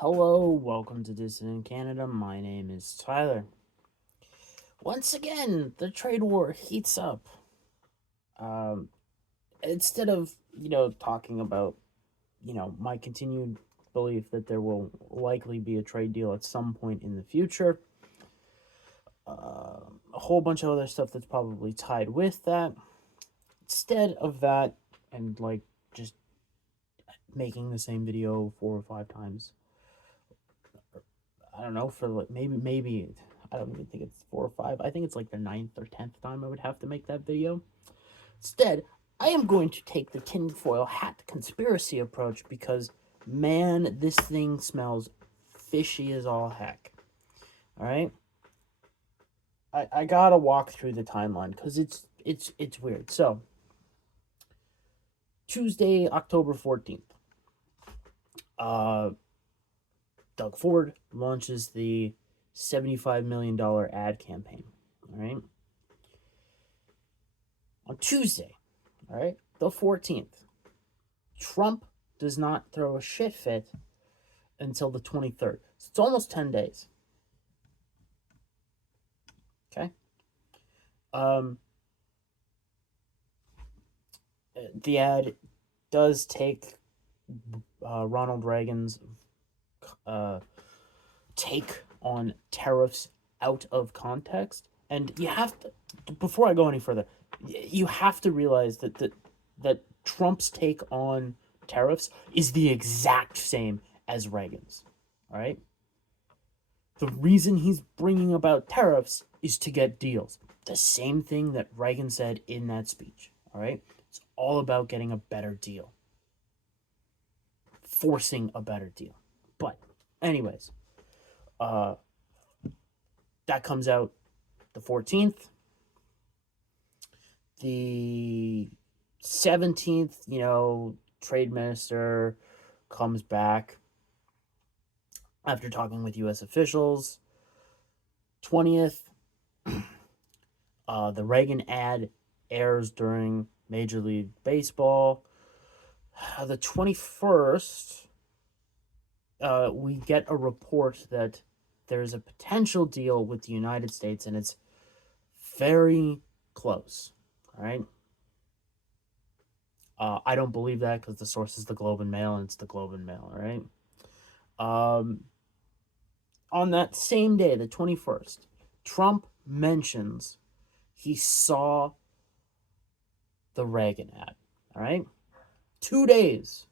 Hello, welcome to Dissident Canada. My name is Tyler. Once again, the trade war heats up. Um, Instead of, talking about, my continued belief that there will likely be a trade deal at some point in the future, a whole bunch of other stuff that's probably tied with that. Instead of that, and just making the same video 4 or 5 times, I don't know, for maybe I don't even think it's 4 or 5. I think it's like the ninth or 10th time I would have to make that video. Instead, I am going to take the tinfoil hat conspiracy approach because, man, this thing smells fishy as all heck. All right, I gotta walk through the timeline because it's weird. So Tuesday, October 14th, uh, Doug Ford launches the $75 million ad campaign. All right, on Tuesday, all right, the 14th, Trump does not throw a shit fit until the 23rd. So it's almost 10 days. Okay. Um, the ad does take Ronald Reagan's take on tariffs out of context. And you have to, before I go any further, you have to realize that Trump's take on tariffs is the exact same as Reagan's. All right. The reason he's bringing about tariffs is to get deals. The same thing that Reagan said in that speech. All right. It's all about getting a better deal, forcing a better deal. But, anyways, uh, that comes out the 14th. The 17th, trade minister comes back after talking with U.S. officials. 20th, the Reagan ad airs during Major League Baseball. The 21st, we get a report that there's a potential deal with the United States, and it's very close. All right. I don't believe that because the source is the Globe and Mail, and it's the Globe and Mail. All right. On that same day, the 21st, Trump mentions he saw the Reagan ad. All right. 2 days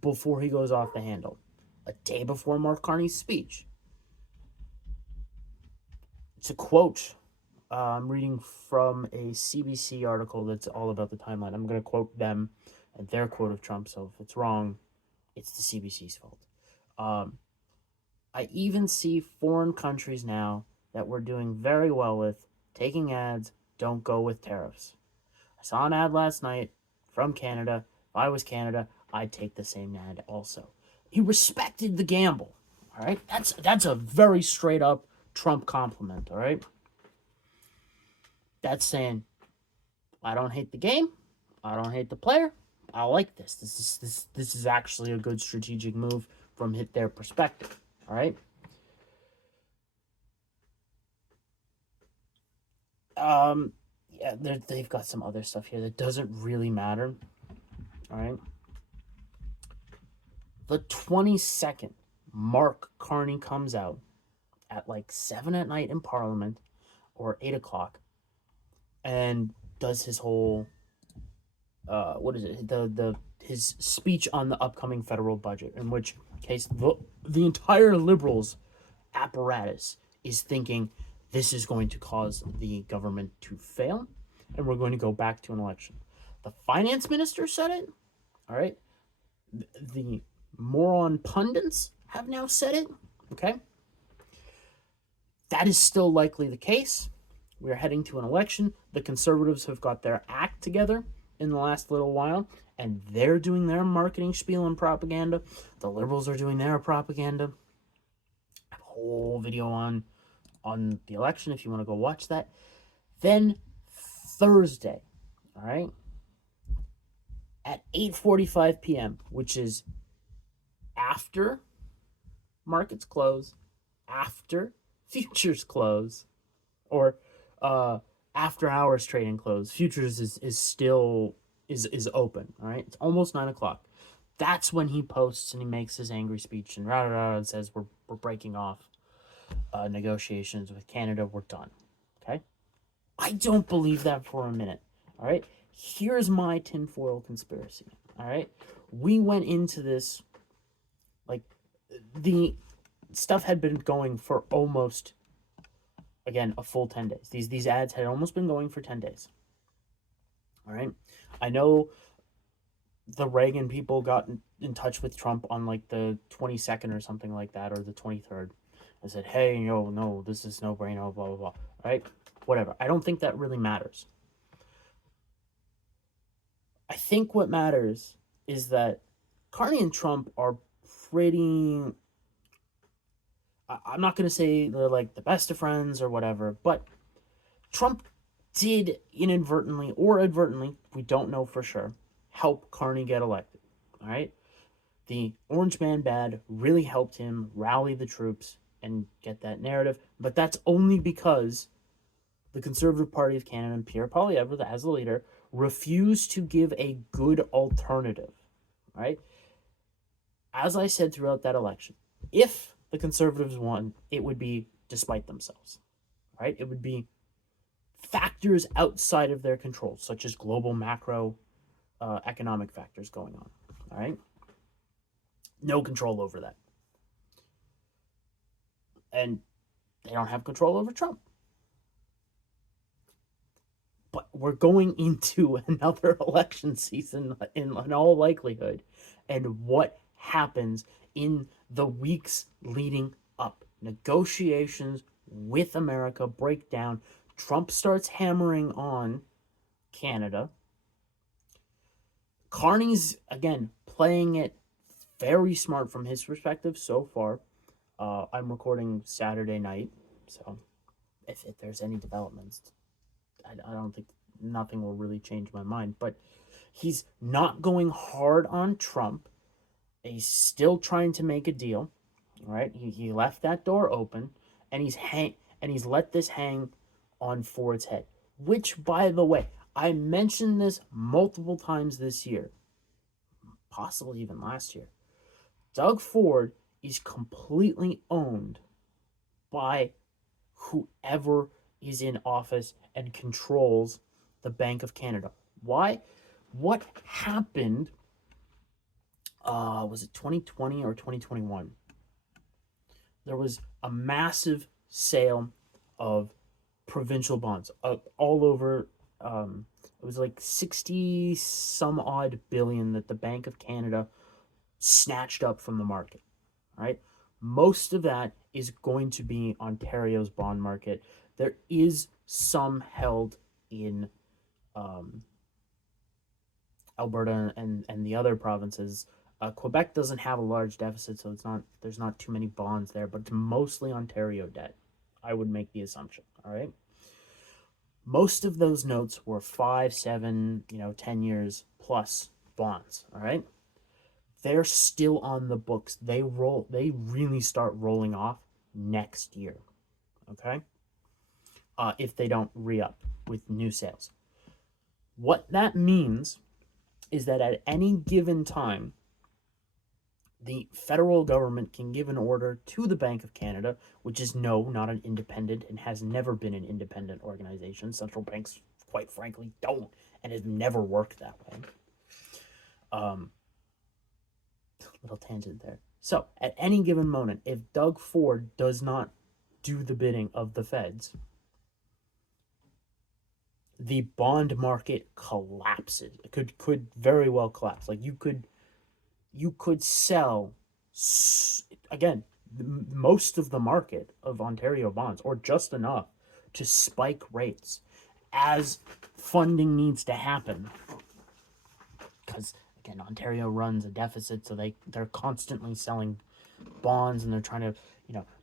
before he goes off the handle, a day before Mark Carney's speech. It's a quote. I'm reading from a CBC article that's all about the timeline. I'm going to quote them and their quote of Trump. So if it's wrong, it's the CBC's fault. I even see foreign countries now that we're doing very well with taking ads, don't go with tariffs. I saw an ad last night from Canada. If I was Canada, I'd take the same ad also. He respected the gamble. All right, that's a very straight up Trump compliment. All right, that's saying I don't hate the game, I don't hate the player. I like this. This is actually a good strategic move from their perspective. All right. Yeah, they've got some other stuff here that doesn't really matter. All right. The 22nd, Mark Carney comes out at like 7 at night in Parliament or 8 o'clock and does his whole, what is it? His speech on the upcoming federal budget, in which case the entire Liberals apparatus is thinking this is going to cause the government to fail and we're going to go back to an election. The finance minister said it. All right. The moron pundits have now said it. Okay. That is still likely the case. We are heading to an election. The conservatives have got their act together in the last little while, and they're doing their marketing spiel and propaganda. The liberals are doing their propaganda. I have a whole video on the election if you want to go watch that. Then Thursday, all right, at 8:45 p.m., which is after markets close after futures close, or after hours trading close. Futures is still is open. All right, it's almost 9 o'clock. That's when he posts and he makes his angry speech and rah, rah, rah, and says we're breaking off negotiations with Canada. We're done. Okay, I don't believe that for a minute. All right, here's my tinfoil conspiracy. All right, we went into this like the stuff had been going for almost, again, a full 10 days. These ads had almost been going for 10 days. All right, I know the Reagan people got in touch with Trump on like the 22nd or something like that, or the 23rd. I said, hey, no, this is no brainer, blah blah blah. All right, whatever. I don't think that really matters. I think what matters is that Carney and Trump are pretty. I'm not going to say they're like the best of friends or whatever, but Trump did inadvertently or advertently, we don't know for sure, help Carney get elected. All right? The Orange Man Bad really helped him rally the troops and get that narrative, but that's only because the Conservative Party of Canada and Pierre Poilievre, as the leader, refused to give a good alternative. Right? As I said throughout that election, if the Conservatives won, it would be despite themselves. Right? It would be factors outside of their control, such as global macro economic factors going on. All right? No control over that. And they don't have control over Trump. But we're going into another election season in all likelihood. And what happens in the weeks leading up? Negotiations with America break down. Trump starts hammering on Canada. Carney's, again, playing it very smart from his perspective so far. I'm recording Saturday night, so if there's any developments, I don't think nothing will really change my mind. But he's not going hard on Trump. He's still trying to make a deal. Right? He left that door open, and he's let this hang on Ford's head. Which, by the way, I mentioned this multiple times this year, possibly even last year. Doug Ford is completely owned by whoever is in office and controls the Bank of Canada. Why? What happened? Was it 2020 or 2021? There was a massive sale of provincial bonds all over. It was like 60 some odd billion that the Bank of Canada snatched up from the market. Right? Most of that is going to be Ontario's bond market. There is some held in Alberta and the other provinces. Quebec doesn't have a large deficit, so there's not too many bonds there, but it's mostly Ontario debt. I would make the assumption. All right. Most of those notes were 5, 7, 10 years plus bonds. All right. They're still on the books. They really start rolling off next year. Okay. If they don't re-up with new sales. What that means is that at any given time, the federal government can give an order to the Bank of Canada, which is not an independent and has never been an independent organization. Central banks, quite frankly, don't and have never worked that way. Little tangent there. So, at any given moment, if Doug Ford does not do the bidding of the feds, the bond market collapses. It could very well collapse. Like you could sell, again, most of the market of Ontario bonds, or just enough to spike rates as funding needs to happen. Because, again, Ontario runs a deficit, so they're constantly selling bonds, and they're trying to,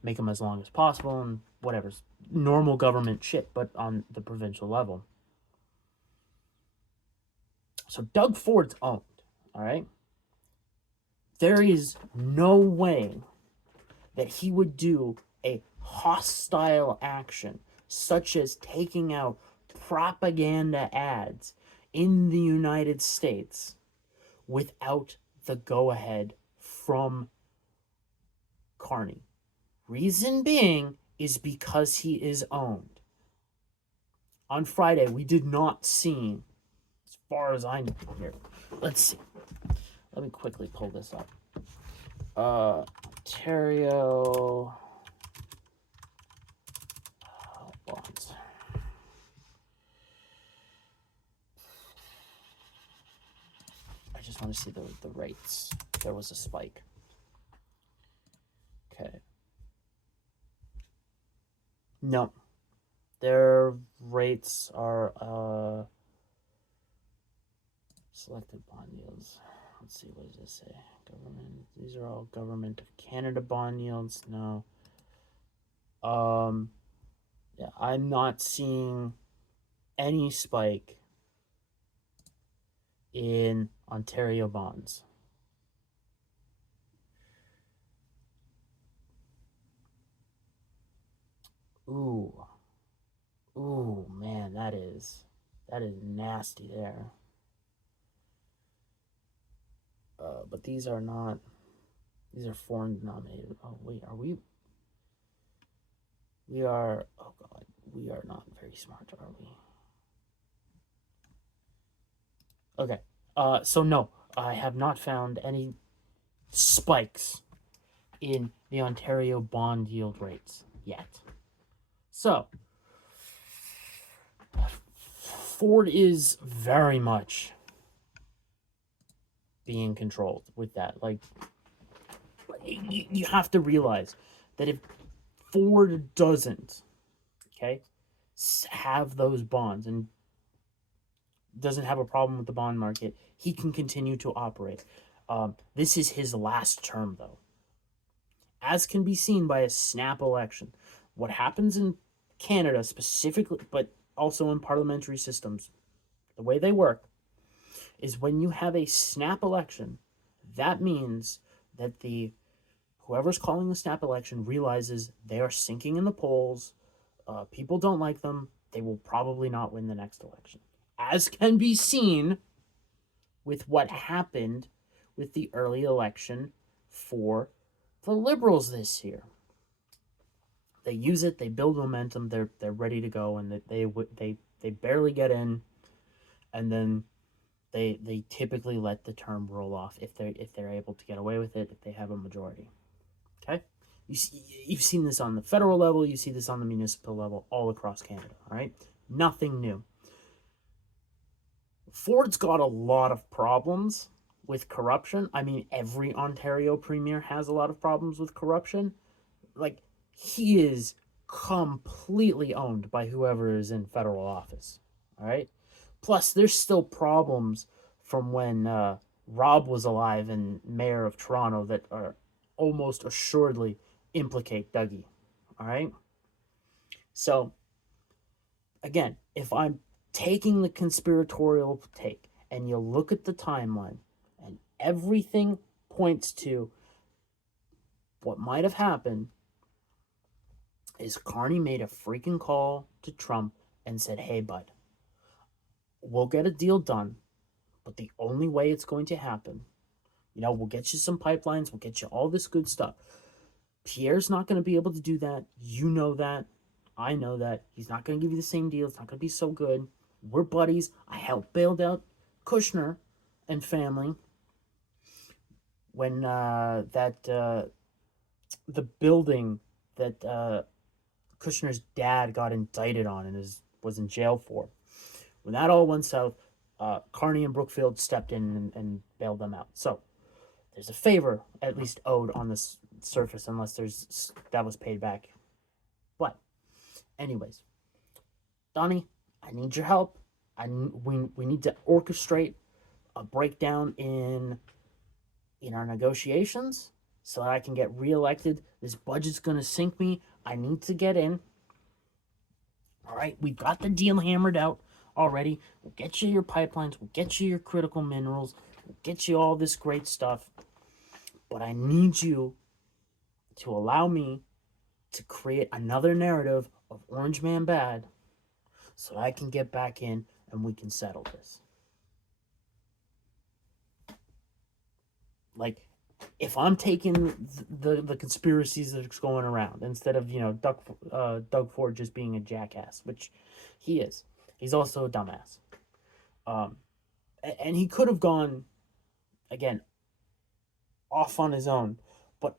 make them as long as possible, and whatever's normal government shit, but on the provincial level. So Doug Ford's owned, all right? There is no way that he would do a hostile action, such as taking out propaganda ads in the United States without the go-ahead from Carney. Reason being is because he is owned. On Friday, we did not see, as far as I know here, let's see. Let me quickly pull this up. Ontario bonds. I just want to see the rates. There was a spike. Okay. No. Their rates are selected bond yields. Let's see, what does this say? Government. These are all Government of Canada bond yields. No. Yeah, I'm not seeing any spike in Ontario bonds. Ooh, man, that is nasty there. But these are not. These are foreign denominated. Oh wait, are we? We are. Oh god, we are not very smart, are we? Okay. So no, I have not found any spikes in the Ontario bond yield rates yet. So, Ford is very much being controlled with that. Like, you have to realize that if Ford doesn't, okay, have those bonds and doesn't have a problem with the bond market, he can continue to operate. This is his last term, though. As can be seen by a snap election. What happens in Canada specifically, but also in parliamentary systems, the way they work, is when you have a snap election, that means that whoever's calling the snap election realizes they are sinking in the polls, people don't like them, they will probably not win the next election. As can be seen with what happened with the early election for the Liberals this year. They use it, they build momentum, they're ready to go, and they barely get in, and then they typically let the term roll off if they're able to get away with it, if they have a majority. Okay, you've seen this on the federal level, you see this on the municipal level, all across Canada. All right, nothing new. Ford's got a lot of problems with corruption. I mean, every Ontario premier has a lot of problems with corruption. Like, he is completely owned by whoever is in federal office. All right. Plus, there's still problems from when Rob was alive and mayor of Toronto that are almost assuredly implicate Dougie. All right. So, again, if I'm taking the conspiratorial take and you look at the timeline and everything points to what might have happened is Carney made a freaking call to Trump and said, hey, bud, we'll get a deal done, but the only way it's going to happen, we'll get you some pipelines, we'll get you all this good stuff. Pierre's not going to be able to do that. You know that. I know that. He's not going to give you the same deal. It's not going to be so good. We're buddies. I helped bailed out Kushner and family when the building that Kushner's dad got indicted on and was in jail for. When that all went south, Carney and Brookfield stepped in and bailed them out. So there's a favor at least owed on the surface, unless that was paid back. But anyways, Donnie, I need your help. We need to orchestrate a breakdown in our negotiations so that I can get reelected. This budget's going to sink me. I need to get in. All right, we've got the deal hammered out already. We'll get you your pipelines. We'll get you your critical minerals. We'll get you all this great stuff. But I need you to allow me to create another narrative of Orange Man bad so I can get back in and we can settle this. Like, if I'm taking the conspiracies that's going around instead of, Doug Ford just being a jackass, which he is. He's also a dumbass. And he could have gone, again, off on his own, but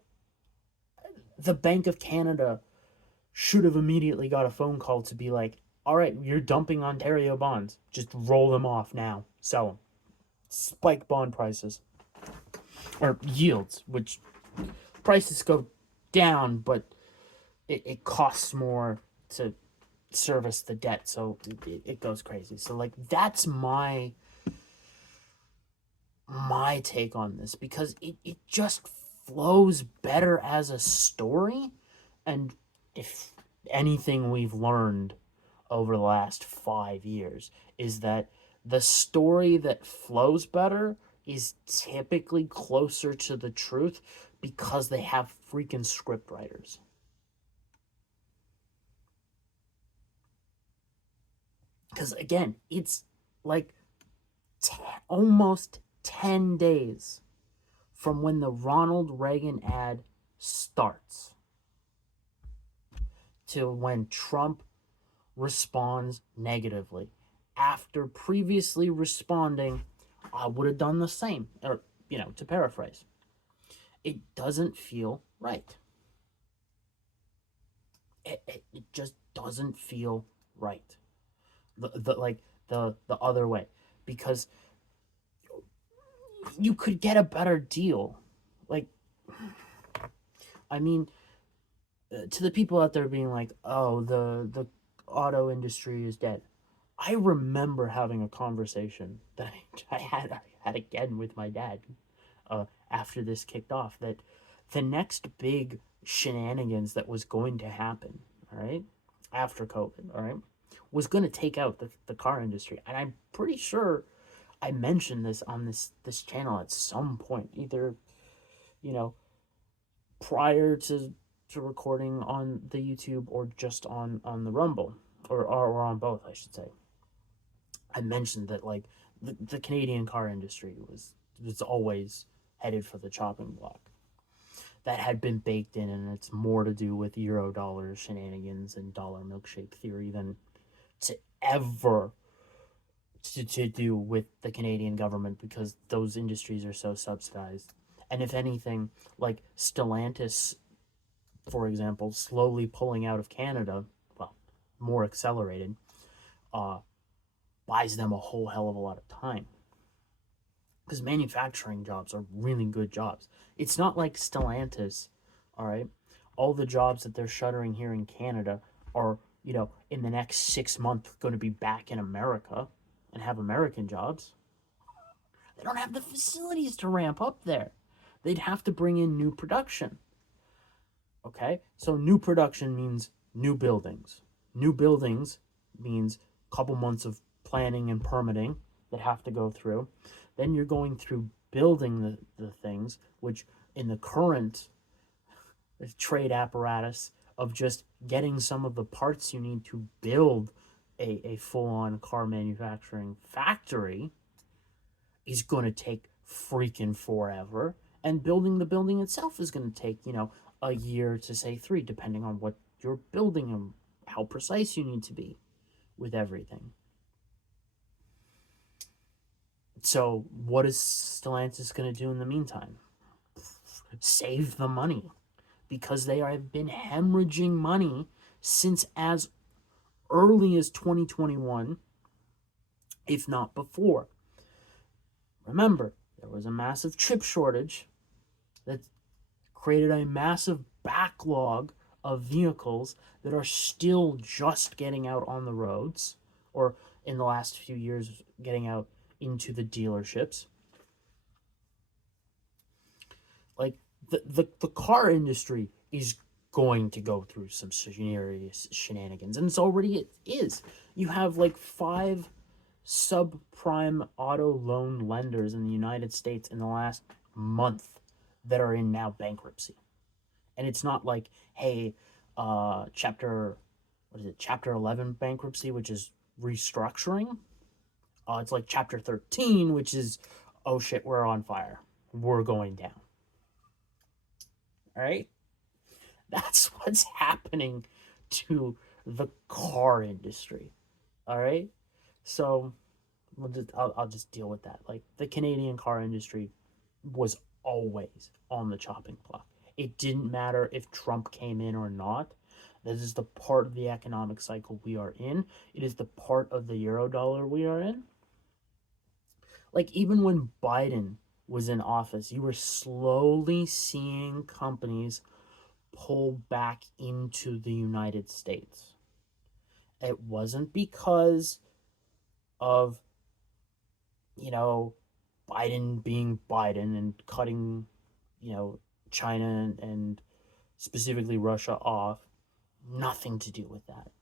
the Bank of Canada should have immediately got a phone call to be like, all right, you're dumping Ontario bonds. Just roll them off now. Sell them. Spike bond prices. Or yields, which prices go down, but it costs more to service the debt, so it goes crazy. So, like, that's my take on this, because it just flows better as a story. And if anything we've learned over the last 5 years is that the story that flows better is typically closer to the truth because they have freaking script writers. Because again, it's like almost 10 days from when the Ronald Reagan ad starts to when Trump responds negatively after previously responding, I would have done the same, or, to paraphrase. It doesn't feel right. It just doesn't feel right. The other way, because you could get a better deal. Like, I mean, to the people out there being like, oh, the auto industry is dead. I remember having a conversation that I had again with my dad after this kicked off, that the next big shenanigans that was going to happen, all right, after COVID, all right, was going to take out the car industry. And I'm pretty sure I mentioned this on this channel at some point, either, prior to recording on the YouTube or just on the Rumble, or on both, I should say. I mentioned that, like, the Canadian car industry was always headed for the chopping block. That had been baked in, and it's more to do with Euro-dollar shenanigans and dollar milkshake theory than to ever to do with the Canadian government, because those industries are so subsidized. And if anything, like Stellantis, for example, slowly pulling out of Canada, well, more accelerated, buys them a whole hell of a lot of time. Because manufacturing jobs are really good jobs. It's not like Stellantis, all right? All the jobs that they're shuttering here in Canada are, in the next 6 months going to be back in America and have American jobs. They don't have the facilities to ramp up there. They'd have to bring in new production. Okay? So new production means new buildings. New buildings means a couple months of planning and permitting that have to go through. Then you're going through building the things, which in the current trade apparatus of just getting some of the parts you need to build a full-on car manufacturing factory is going to take freaking forever. And building the building itself is going to take, a year to, say, 3, depending on what you're building and how precise you need to be with everything. So what is Stellantis going to do in the meantime? Save the money, because they have been hemorrhaging money since as early as 2021, if not before. Remember, there was a massive chip shortage that created a massive backlog of vehicles that are still just getting out on the roads, or in the last few years getting out into the dealerships. Like, the car industry is going to go through some serious shenanigans, and it's already it is. You have like 5 subprime auto loan lenders in the United States in the last month that are in now bankruptcy. And it's not like, hey, chapter 11 bankruptcy, which is restructuring. It's like chapter 13, which is, oh shit, we're on fire, we're going down. All right, that's what's happening to the car industry. All right, so I'll just deal with that. Like, the Canadian car industry was always on the chopping block. It didn't matter if Trump came in or not. This is the part of the economic cycle we are in. It is the part of the Eurodollar we are in. Like, even when Biden was in office, you were slowly seeing companies pull back into the United States. It wasn't because of, you know, Biden being Biden and cutting, China and specifically Russia off. Nothing to do with that.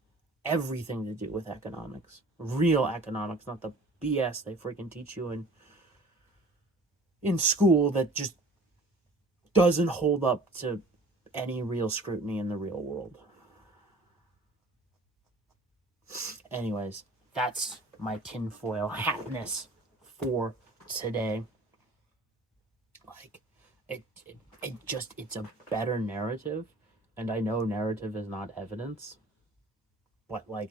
Everything to do with economics. Real economics, not the BS they freaking teach you in school that just doesn't hold up to any real scrutiny in the real world. Anyways, that's my tinfoil hatness for today. Like, it's a better narrative, and I know narrative is not evidence, but like,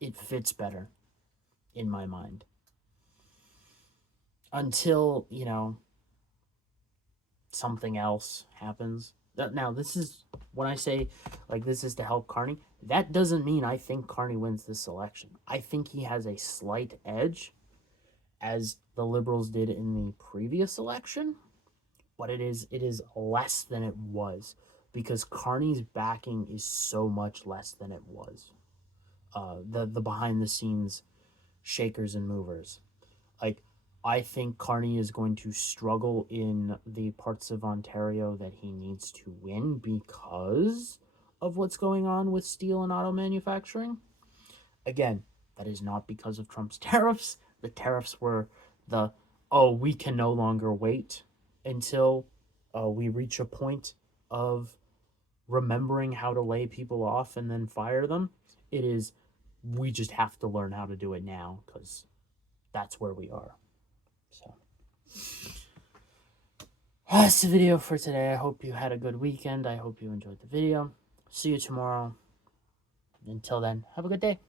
it fits better in my mind. Until, something else happens. Now, this is when I say, like, this is to help Carney. That doesn't mean I think Carney wins this election. I think he has a slight edge, as the Liberals did in the previous election, but it is less than it was, because Carney's backing is so much less than it was. The behind the scenes shakers and movers. Like, I think Carney is going to struggle in the parts of Ontario that he needs to win because of what's going on with steel and auto manufacturing. Again, that is not because of Trump's tariffs. The tariffs were we can no longer wait until we reach a point of remembering how to lay people off and then fire them. It is, we just have to learn how to do it now, because that's where we are. So that's the video for today. I hope you had a good weekend. I hope you enjoyed the video. See you tomorrow. Until then, have a good day.